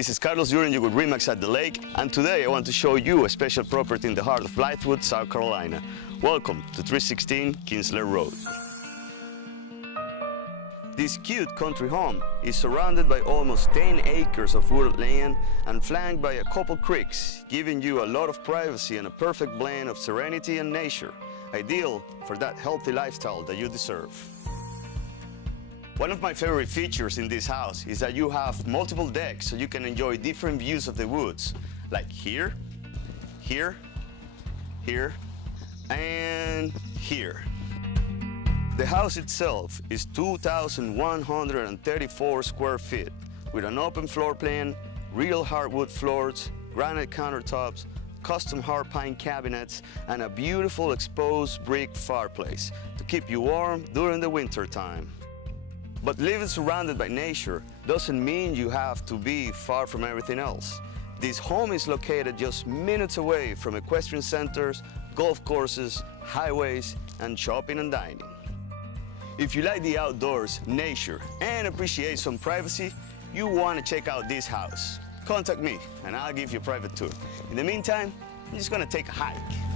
This is Carlos Urenju with Remax at the Lake, and today I want to show you a special property in the heart of Blythewood, South Carolina. Welcome to 316 Kinsler Road. This cute country home is surrounded by almost 10 acres of wooded land and flanked by a couple creeks, giving you a lot of privacy and a perfect blend of serenity and nature, ideal for that healthy lifestyle that you deserve. One of my favorite features in this house is that you have multiple decks so you can enjoy different views of the woods, like here, here, here, and here. The house itself is 2,134 square feet with an open floor plan, real hardwood floors, granite countertops, custom hard pine cabinets, and a beautiful exposed brick fireplace to keep you warm during the winter time. But living surrounded by nature doesn't mean you have to be far from everything else. This home is located just minutes away from equestrian centers, golf courses, highways, and shopping and dining. If you like the outdoors, nature, and appreciate some privacy, you want to check out this house. Contact me and I'll give you a private tour. In the meantime, I'm just gonna take a hike.